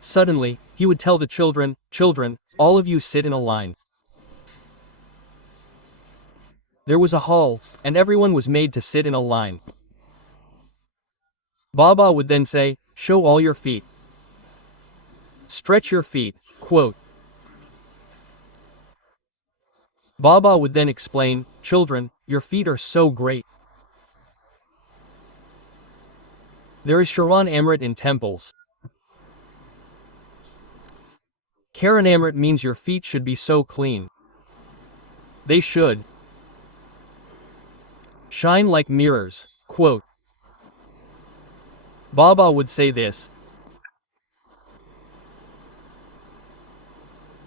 Suddenly, he would tell the children, "Children, all of you sit in a line." There was a hall, and everyone was made to sit in a line. Baba would then say, "Show all your feet. Stretch your feet." Quote. Baba would then explain, "Children, your feet are so great. There is Sharan Amrit in temples. Karan Amrit means your feet should be so clean. They should shine like mirrors." Quote. Baba would say this.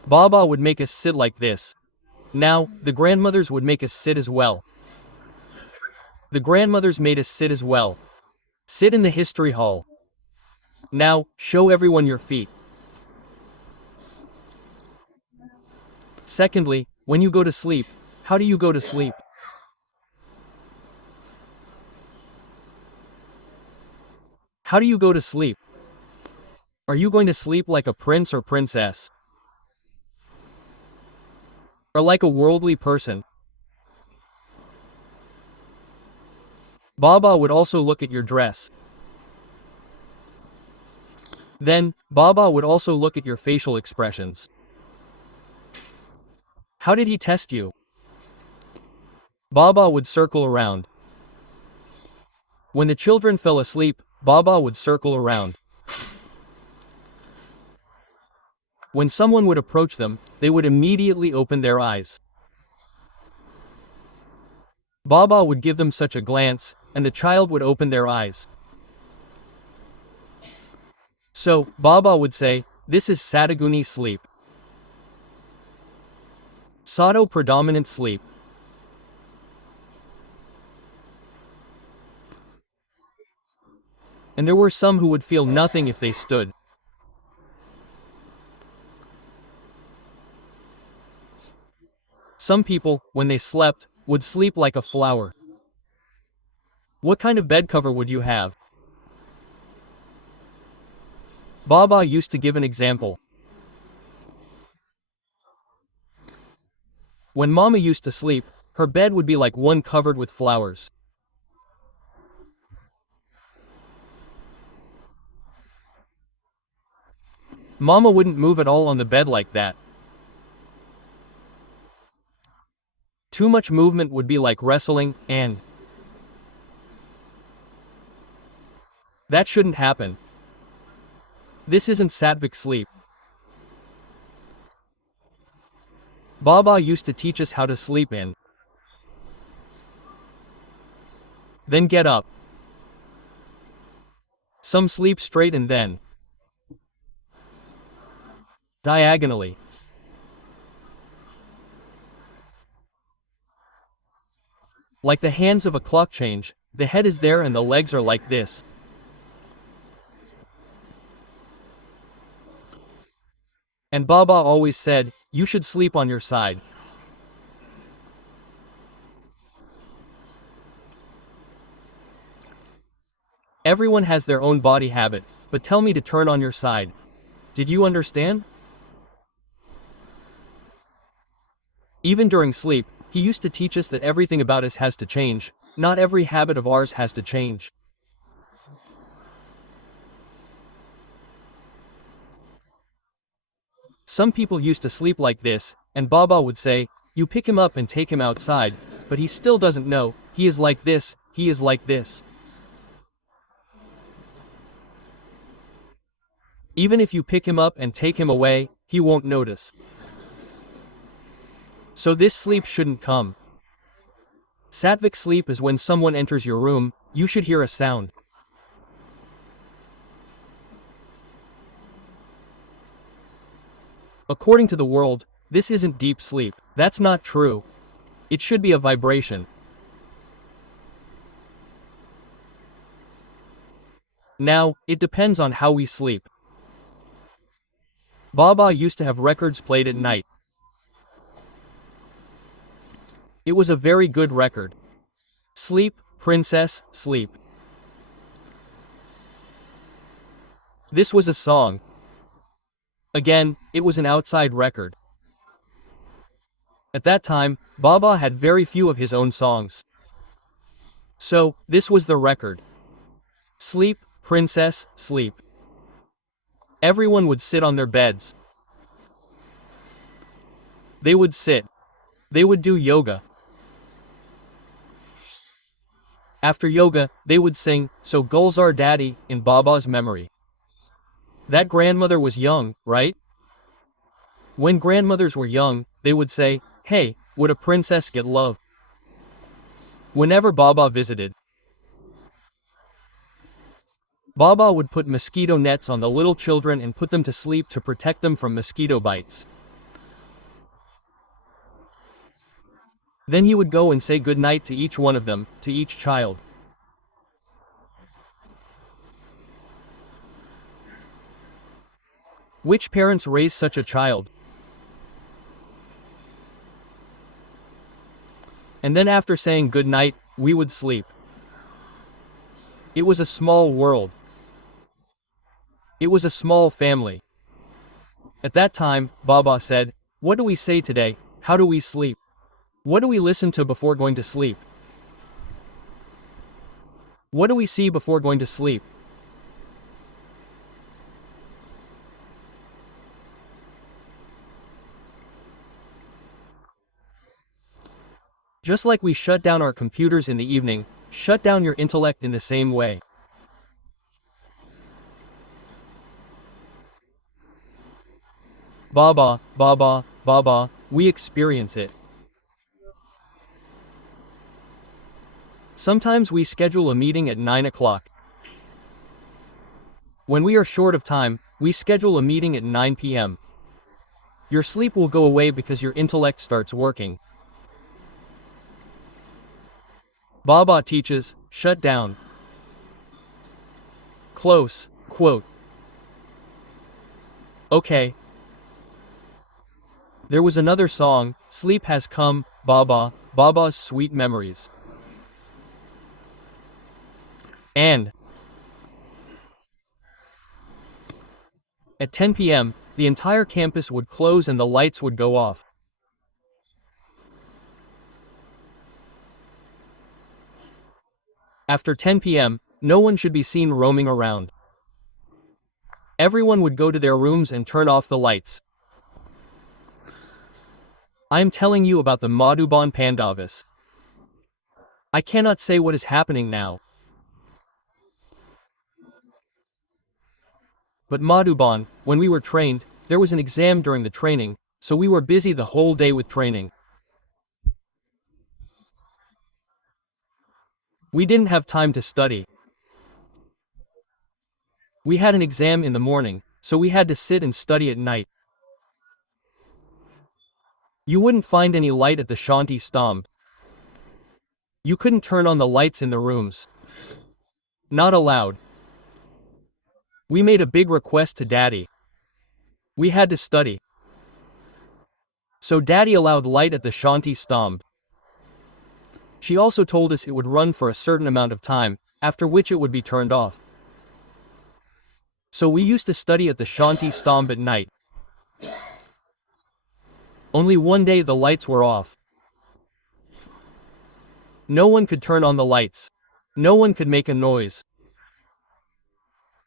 Baba would make us sit like this. Now, the grandmothers would make us sit as well. The grandmothers made us sit as well. Sit in the history hall. Now, show everyone your feet. Secondly, when you go to sleep, how do you go to sleep? How do you go to sleep? Are you going to sleep like a prince or princess? Or like a worldly person? Baba would also look at your dress. Then, Baba would also look at your facial expressions. How did he test you? Baba would circle around. When the children fell asleep, Baba would circle around. When someone would approach them, they would immediately open their eyes. Baba would give them such a glance, and the child would open their eyes. So, Baba would say, "This is Sataguni sleep. Sato predominant sleep." And there were some who would feel nothing if they stood. Some people, when they slept, would sleep like a flower. What kind of bed cover would you have? Baba used to give an example. When Mama used to sleep, her bed would be like one covered with flowers. Mama wouldn't move at all on the bed like that. Too much movement would be like wrestling, and that shouldn't happen. This isn't sattvic sleep. Baba used to teach us how to sleep in. Then get up. Some sleep straight and then diagonally. Like the hands of a clock change, the head is there and the legs are like this. And Baba always said, "You should sleep on your side." Everyone has their own body habit, but tell me to turn on your side. Did you understand? Even during sleep, he used to teach us that everything about us has to change. Not every habit of ours has to change. Some people used to sleep like this, and Baba would say, "You pick him up and take him outside, but he still doesn't know, he is like this, he is like this. Even if you pick him up and take him away, he won't notice. So this sleep shouldn't come." Sattvic sleep is when someone enters your room, you should hear a sound. According to the world, this isn't deep sleep. That's not true. It should be a vibration. Now, it depends on how we sleep. Baba used to have records played at night. It was a very good record. Sleep, princess, sleep. This was a song. Again, it was an outside record. At that time, Baba had very few of his own songs. So, this was the record. Sleep, princess, sleep. Everyone would sit on their beds. They would sit. They would do yoga. After yoga, they would sing, "So Gulzar Daddy," in Baba's memory. That grandmother was young, right? When grandmothers were young, they would say, "Hey, would a princess get love?" Whenever Baba visited, Baba would put mosquito nets on the little children and put them to sleep to protect them from mosquito bites. Then he would go and say good night to each one of them, to each child. Which parents raise such a child? And then after saying good night, we would sleep. It was a small world. It was a small family. At that time, Baba said, "What do we say today? How do we sleep? What do we listen to before going to sleep? What do we see before going to sleep?" Just like we shut down our computers in the evening, shut down your intellect in the same way. Baba, Baba, Baba, we experience it. Sometimes we schedule a meeting at 9 o'clock. When we are short of time, we schedule a meeting at 9 p.m. Your sleep will go away because your intellect starts working. Baba teaches, shut down. Close, quote. Okay. There was another song, Sleep Has Come, Baba, Baba's Sweet Memories. And at 10 p.m., the entire campus would close and the lights would go off. After 10 p.m., no one should be seen roaming around. Everyone would go to their rooms and turn off the lights. I am telling you about the Madhuban Pandavas. I cannot say what is happening now. But Madhuban, when we were trained, there was an exam during the training, so we were busy the whole day with training. We didn't have time to study. We had an exam in the morning, so we had to sit and study at night. You wouldn't find any light at the Shanti Stamb. You couldn't turn on the lights in the rooms. Not allowed. We made a big request to Daddy. We had to study. So Daddy allowed light at the Shanti Stamb. She also told us it would run for a certain amount of time, after which it would be turned off. So we used to study at the Shanti Stamb at night. Only one day the lights were off. No one could turn on the lights. No one could make a noise.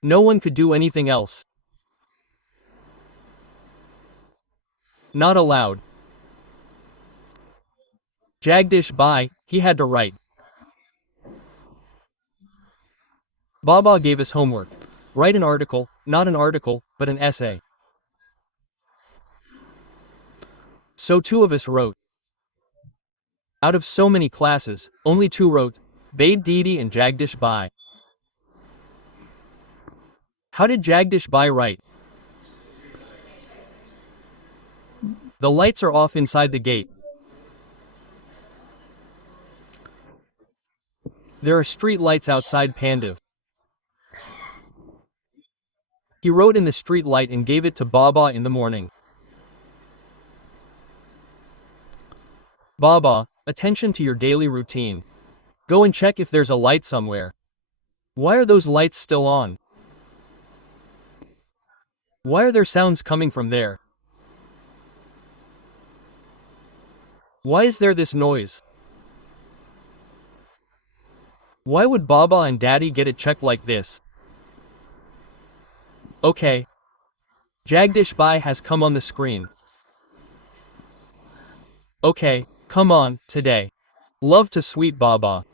No one could do anything else. Not allowed. Jagdish Bai, he had to write. Baba gave us homework. Write an article, not an article, but an essay. So two of us wrote. Out of so many classes, only two wrote, Didi and Jagdish Bai. How did Jagdish Bai write? The lights are off inside the gate. There are street lights outside Pandav. He wrote in the street light and gave it to Baba in the morning. Baba, attention to your daily routine. Go and check if there's a light somewhere. Why are those lights still on? Why are there sounds coming from there? Why is there this noise? Why would Baba and Daddy get it checked like this? Okay. Jagdish Bai has come on the screen. Okay, come on, today. Love to sweet Baba.